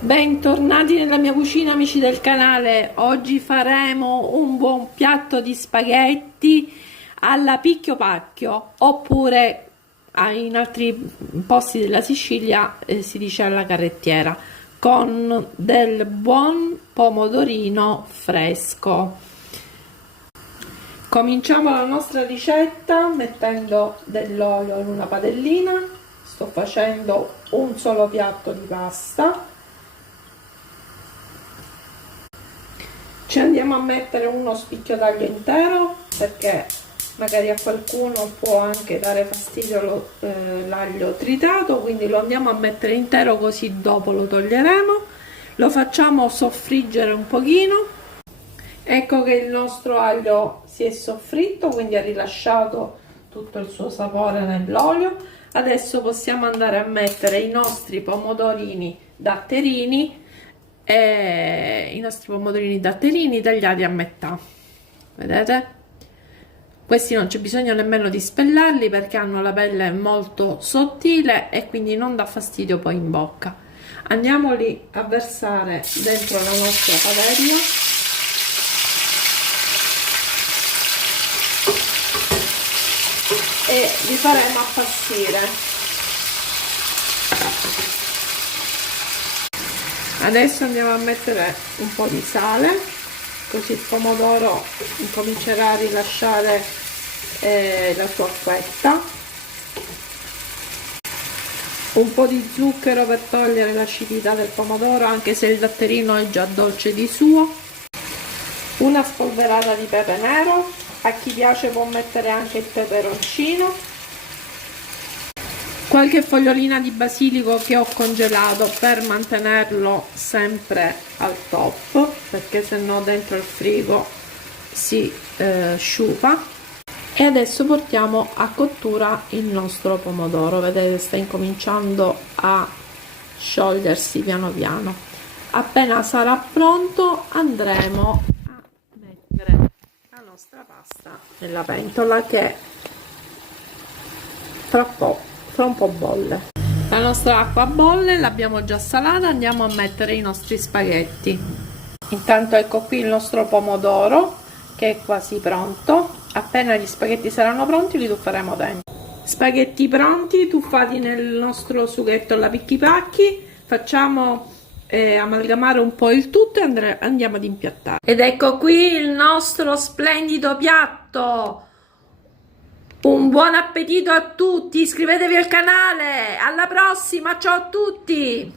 Bentornati nella mia cucina, amici del canale. Oggi faremo un buon piatto di spaghetti alla picchio pacchio, oppure in altri posti della Sicilia si dice alla carrettiera, con del buon pomodorino fresco. Cominciamo la nostra ricetta mettendo dell'olio in una padellina. Sto facendo un solo piatto di pasta. Ci andiamo a mettere uno spicchio d'aglio intero, perché magari a qualcuno può anche dare fastidio l'aglio tritato, quindi lo andiamo a mettere intero, così dopo lo toglieremo. Lo facciamo soffriggere un pochino. Ecco che il nostro aglio si è soffritto, quindi ha rilasciato tutto il suo sapore nell'olio. Adesso possiamo andare a mettere i nostri pomodorini datterini, tagliati a metà. Vedete? Questi non c'è bisogno nemmeno di spellarli, perché hanno la pelle molto sottile e quindi non dà fastidio poi in bocca. Andiamoli a versare dentro la nostra padella. E li faremo appassire. Adesso andiamo a mettere un po' di sale, così il pomodoro incomincerà a rilasciare la sua acquetta. Un po' di zucchero per togliere l'acidità del pomodoro, anche se il datterino è già dolce di suo. Una spolverata di pepe nero, a chi piace può mettere anche il peperoncino. Qualche fogliolina di basilico che ho congelato per mantenerlo sempre al top, perché se no dentro il frigo si sciupa. E adesso portiamo a cottura il nostro pomodoro. Vedete, sta incominciando a sciogliersi piano piano. Appena sarà pronto andremo a mettere la nostra pasta nella pentola, che tra un po' bolle. La nostra acqua bolle, l'abbiamo già salata, andiamo a mettere i nostri spaghetti. Intanto ecco qui il nostro pomodoro che è quasi pronto. Appena gli spaghetti saranno pronti li tufferemo dentro. Spaghetti pronti, tuffati nel nostro sughetto alla picchi pacchi. Facciamo amalgamare un po' il tutto e andiamo ad impiattare. Ed ecco qui il nostro splendido piatto. Un buon appetito a tutti, iscrivetevi al canale, alla prossima, ciao a tutti!